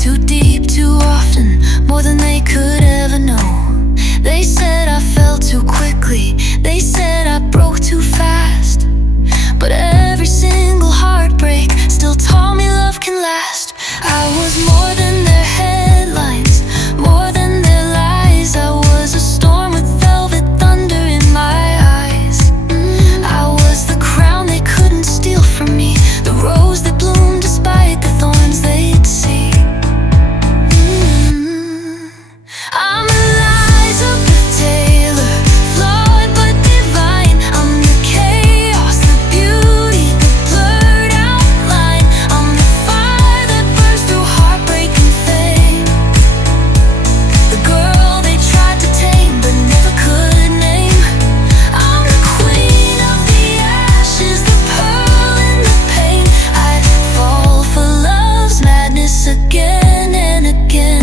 too deep, too often, more than they could ever know. They said I fell too quickly, they said I broke too fast. But every single heartbreak still taught me love can last. I was more than their headlines, more than their lies. I was a storm with velvet thunder in my eyes. I was the crown they couldn't steal from me, the rose that bloomed despite the thorns they'd see. I'm Elizabeth Taylor, flawed but divine. I'm the chaos, the beauty, the blurred outline. I'm the fire that burns through heartbreak and fame. The girl they tried to tame but never could name. I'm the queen of the ashes, the pearl in the pain. I'd fall for love's madness again and again.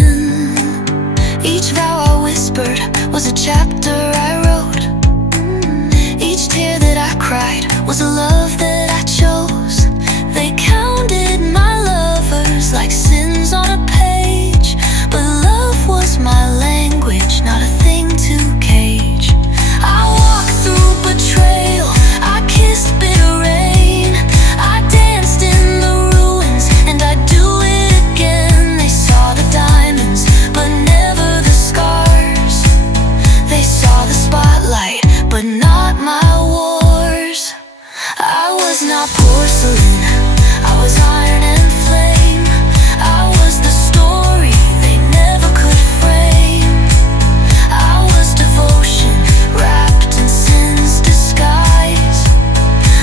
Each vow I whispered was a chapter I wrote. Each tear that I cried was a love that I chose. They counted my lovers like sins on a page, but love was my language, not a thing to cage. I walked through betrayal, I kissed bitter rain. I danced in the ruins and I'd do it again. They saw the diamonds but never the scars. They saw the spotlight but not my wars. I was not porcelain, I was iron and flame. I was the story they never could frame. I was devotion wrapped in sin's disguise,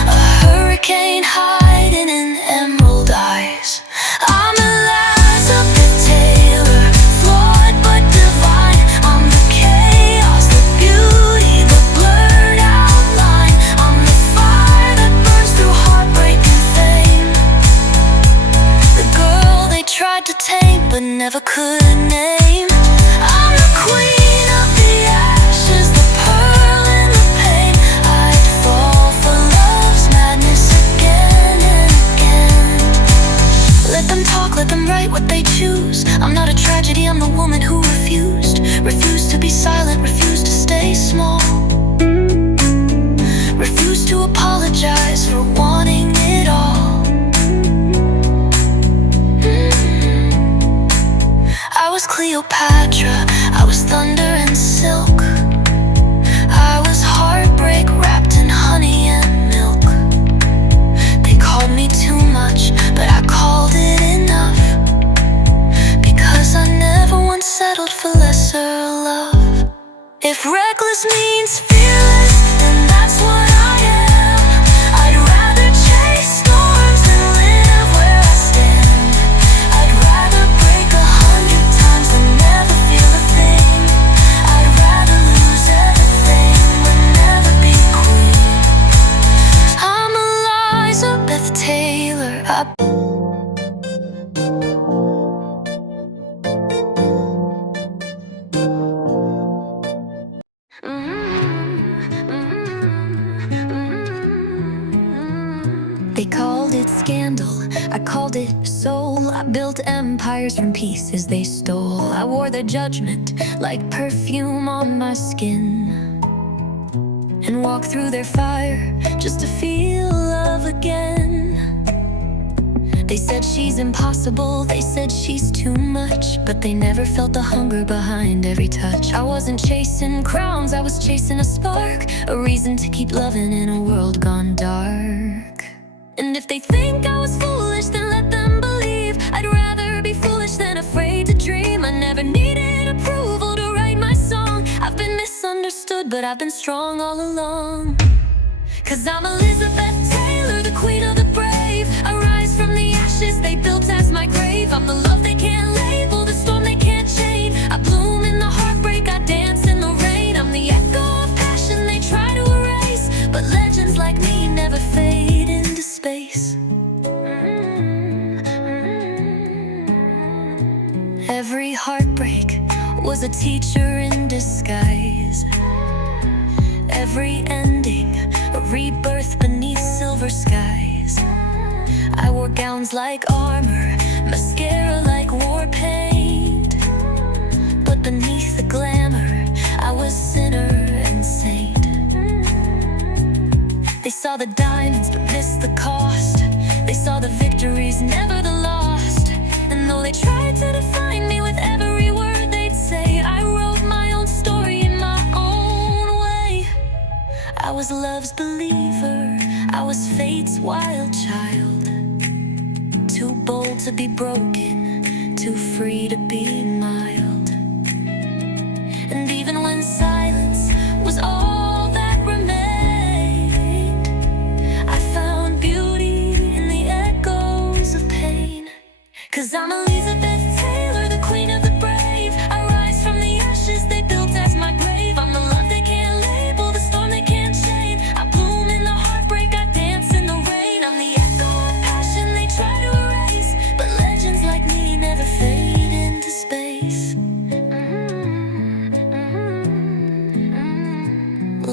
a hurricane hiding in emerald eyes. I'm Elizabeth Taylor, flawed but divine. I'm the chaos, the beauty, the blurred outline. I'm the fire that burns through heartbreak and fame. The girl they tried to tame but never could name. I'm the queen of the ashes, the pearl in the pain. I'd fall for love's madness again and again. Let them talk, let them write what they choose. I'm not a tragedy, I'm the woman who refused to be silent, refused to stay small, refused to apologize for wanting it all. I was Cleopatra, I was thunder and silk. I was heartbreak wrapped in honey and milk. They called me too much, but I called it enough, because I never once settled for lesser love. If reckless means fearless, then that's what I am. I'd rather chase storms than live where I stand. I'd rather break 100 times than never feel a thing. I'd rather lose everything but never be queen. I'm Elizabeth Taylor. They called it scandal, I called it soul. I built empires from pieces they stole. I wore their judgment like perfume on my skin, and walked through their fire just to feel love again. They said she's impossible, they said she's too much, but they never felt the hunger behind every touch. I wasn't chasing crowns, I was chasing a spark, a reason to keep loving in a world gone dark. And if they think I was foolish, then let them believe. I'd rather be foolish than afraid to dream. I never needed approval to write my song. I've been misunderstood, but I've been strong all along. 'Cause I'm Elizabeth Taylor, the queen of the brave. I rise from the ashes they built as my grave. I'm the love they can't label, the storm they can't chain. I bloom in the heartbreak, I dance in the rain. I'm the echo of passion they try to erase, but legends like me never fade into space. Every heartbreak was a teacher in disguise. Every ending, a rebirth beneath silver skies. I wore gowns like armor, mascara like war paint. But beneath the glamour, I was sinner and saint. They saw the diamonds but missed the cost. They saw the victories, never the lost. And though they tried to define me with every word they'd say, I wrote my own story in my own way. I was love's believer, I was fate's wild child. Too bold to be broken, too free to be mild. And even when silence was all that remained, I found beauty in the echoes of pain. 'Cause I'm Elizabeth Taylor, the queen of the brave. I rise from the ashes they built as my grave. I'm the love they can't label, the storm they can't chain. I bloom in the heartbreak, I dance in the rain. I'm the echo of passion they try to erase, but legends like me never fade into space.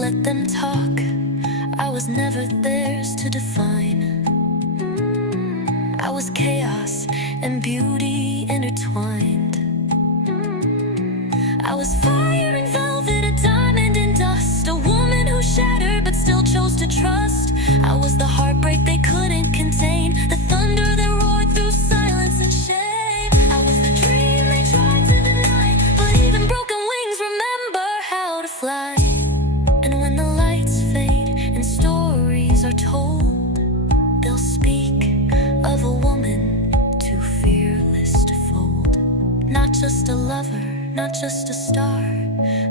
Let them talk, I was never theirs to define. I was chaos and beauty intertwined. I was fire and velvet, a diamond in dust, a woman who shattered but still chose to trust. I was the heartbreak they couldn't contain, the thunder that roared through silence and shame. I was the dream they tried to deny, but even broken wings remember how to fly. And when the lights fade and stories are told, they'll speak of a woman too fearless to fold. Not just a lover, not just a star,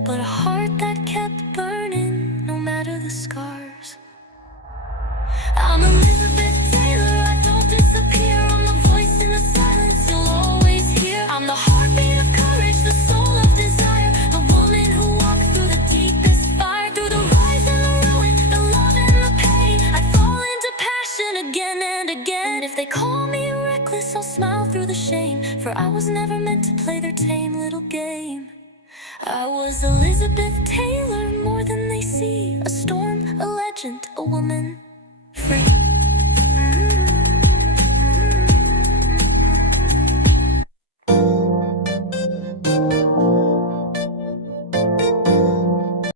but a heart that kept burning no matter the scars. I'm Elizabeth Taylor, I don't disappear. I'm the voice in the silence you'll always hear. I'm the heartbeat of courage, the soul of desire, the woman who walked through the deepest fire. Through the rise and the ruin, the love and the pain, I fall into passion again and again. If they call me reckless, I'll smile through the shame, for I was never meant to play their tame little game. I was Elizabeth Taylor, more than they see, a storm, a legend, a woman free.